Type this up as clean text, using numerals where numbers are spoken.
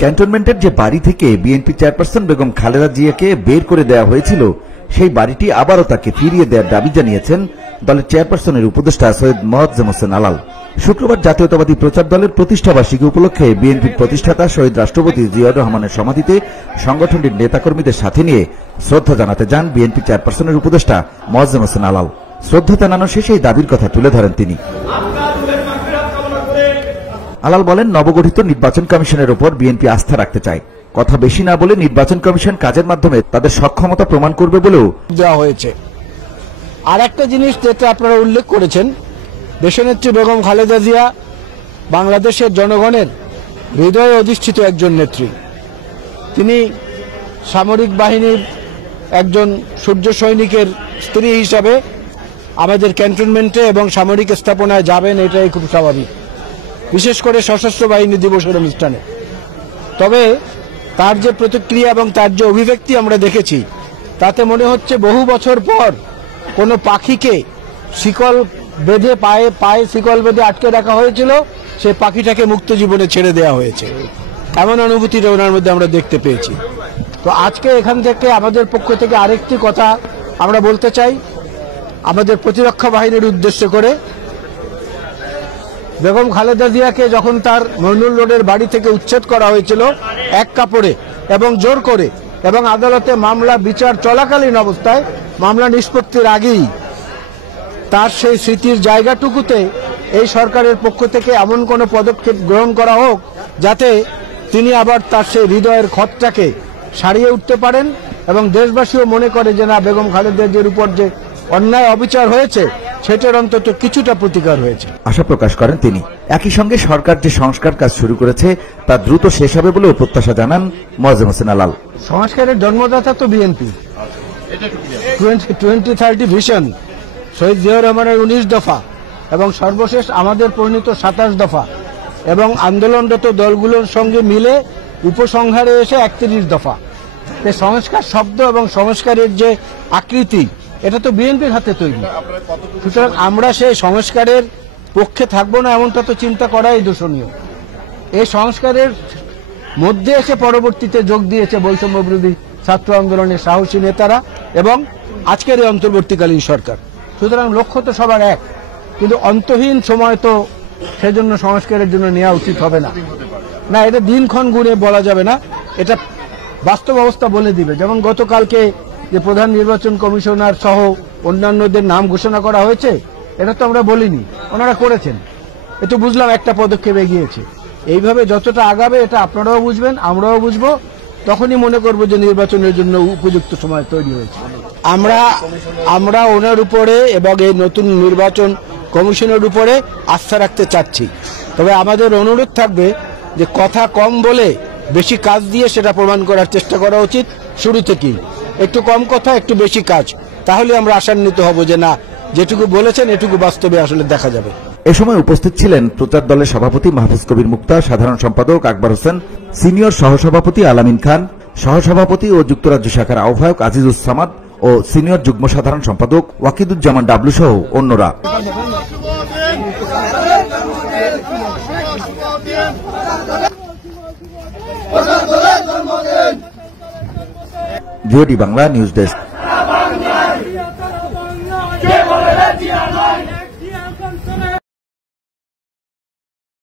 ক্যান্টনমেন্টের যে বাড়ি থেকে বিএনপি চেয়ারপারসন বেগম খালেদা জিয়াকে বের করে দেওয়া হয়েছিল সেই বাড়িটি আবারও তাকে ফিরিয়ে দেওয়ার দাবি জানিয়েছেন দলের চেয়ারপারসনের উপদেষ্টা সৈয়দ মোয়াজ্জেম হোসেন আলাল। শুক্রবার জাতীয়তাবাদী প্রচার দলের প্রতিষ্ঠাবার্ষিকী উপলক্ষে বিএনপির প্রতিষ্ঠাতা শহীদ রাষ্ট্রপতি জিয়াউর রহমানের সমাধিতে সংগঠনটির নেতাকর্মীদের সাথে নিয়ে শ্রদ্ধা জানাতে যান বিএনপি চেয়ারপারসনের উপদেষ্টা মোয়াজ্জেম হোসেন আলাল। শ্রদ্ধা জানানো শেষে এই দাবির কথা তুলে ধরেন তিনি। আলাল বলেন, নবগঠিত নির্বাচন কমিশনের উপর বিএনপি আস্থা রাখতে চায়। কথা বেশি না বলে নির্বাচন কমিশন কাজের মাধ্যমে তাদের সক্ষমতা প্রমাণ করবে বলেও দেওয়া হয়েছে। আর একটা জিনিস যেটা আপনারা উল্লেখ করেছেন, দেশনেত্রী বেগম খালেদা জিয়া বাংলাদেশের জনগণের হৃদয়ে অধিষ্ঠিত একজন নেত্রী। তিনি সামরিক বাহিনীর একজন সূর্য সৈনিকের স্ত্রী হিসাবে আমাদের ক্যান্টনমেন্টে এবং সামরিক স্থাপনায় যাবেন, এটাই খুব স্বাভাবিক, বিশেষ করে সশস্ত্র বাহিনী দিবসের অনুষ্ঠানে। তবে তার যে প্রতিক্রিয়া এবং তার যে অভিব্যক্তি আমরা দেখেছি, তাতে মনে হচ্ছে বহু বছর পর কোনো পাখিকে শিকল বেঁধে পায়ে শিকল বেঁধে আটকে রাখা হয়েছিল, সেই পাখিটাকে মুক্ত জীবনে ছেড়ে দেওয়া হয়েছে, এমন অনুভূতিটা ওনার মধ্যে আমরা দেখতে পেয়েছি। তো আজকে এখান থেকে আমাদের পক্ষ থেকে আরেকটি কথা আমরা বলতে চাই আমাদের প্রতিরক্ষা বাহিনীর উদ্দেশ্য করে। বেগম খালেদা জিয়াকে যখন তার মইনুল রোডের বাড়ি থেকে উচ্ছেদ করা হয়েছিল এক কাপড়ে এবং জোর করে, এবং আদালতে মামলা বিচার চলাকালীন অবস্থায়, মামলা নিষ্পত্তির আগেই তার সেই স্মৃতির জায়গাটুকুতে এই সরকারের পক্ষ থেকে এমন কোনো পদক্ষেপ গ্রহণ করা হোক যাতে তিনি আবার তার সেই হৃদয়ের ক্ষতটাকে সারিয়ে উঠতে পারেন এবং দেশবাসীও মনে করে যে না, বেগম খালেদা জিয়ার উপর যে অন্যায় অবিচার হয়েছে সেটার অন্তত কিছুটা প্রতিকার হয়েছে, আশা প্রকাশ করেন তিনি। একই সঙ্গে সরকার যে সংস্কার কাজ শুরু করেছে তা দ্রুত শেষ হবে বলেও প্রত্যাশা জানান মোয়াজ্জেম হোসেন আলাল। সংস্কারের জন্মদাতা তো বিএনপি। 2030 ভিশন, শহীদ জিয়াউর রহমানের 19 দফা এবং সর্বশেষ আমাদের পরিণত 27 দফা এবং আন্দোলনরত দলগুলোর সঙ্গে মিলে উপসংহারে এসে 31 দফা। সংস্কার শব্দ এবং সংস্কারের যে আকৃতি, এটা তো বিএনপির হাতে তৈরি। সুতরাং আমরা সেই সংস্কারের পক্ষে থাকবো না এমনটা তো চিন্তা করাই দূষণীয়। এই সংস্কারের মধ্যে এসে পরবর্তীতে যোগ দিয়েছে বৈষম্য বিরোধী ছাত্র আন্দোলনের সাহসী নেতারা এবং আজকের এই অন্তর্বর্তীকালীন সরকার। সুতরাং লক্ষ্য তো সবার এক, কিন্তু অন্তহীন সময় তো সেজন্য সংস্কারের জন্য নেওয়া উচিত হবে না। না, এটা দিনক্ষণ গুণে বলা যাবে না, এটা বাস্তব অবস্থা বলে দিবে। যেমন গতকালকে যে প্রধান নির্বাচন কমিশনার সহ অন্যান্যদের নাম ঘোষণা করা হয়েছে, এটা তো আমরা বলিনি, ওনারা করেছেন। এতো বুঝলাম একটা পদক্ষেপ এগিয়েছে। এইভাবে যতটা আগাবে এটা আপনারাও বুঝবেন, আমরাও বুঝবো, তখনই মনে করবো যে নির্বাচনের জন্য উপযুক্ত সময় তৈরি হয়েছে। আমরা ওনার উপরে এবং এই নতুন নির্বাচন কমিশনের উপরে আস্থা রাখতে চাচ্ছি। তবে আমাদের অনুরোধ থাকবে যে কথা কম বলে বেশি কাজ দিয়ে সেটা প্রমাণ করার চেষ্টা করা উচিত শুরু থেকেই। একটু কম কথা, একটু বেশি কাজ, তাহলে আমরা আশান্বিত হব যে না, যেটুকু বলেছেন এটুকু বাস্তবে আসলে দেখা যাবে। এ সময় উপস্থিত ছিলেন প্রচার দলের সভাপতি মাহফুজ কবির মুক্তা, সাধারণ সম্পাদক আকবর হোসেন, সিনিয়র সহসভাপতি আলামিন খান, সহসভাপতি ও যুক্তরাজ্য শাখার আহ্বায়ক আজিজুস সামাদ ও সিনিয়র যুগ্ম সাধারণ সম্পাদক ওয়াকিদুজ্জামান ডাবলু সহ অন্যরা। GOD Bangla news desk.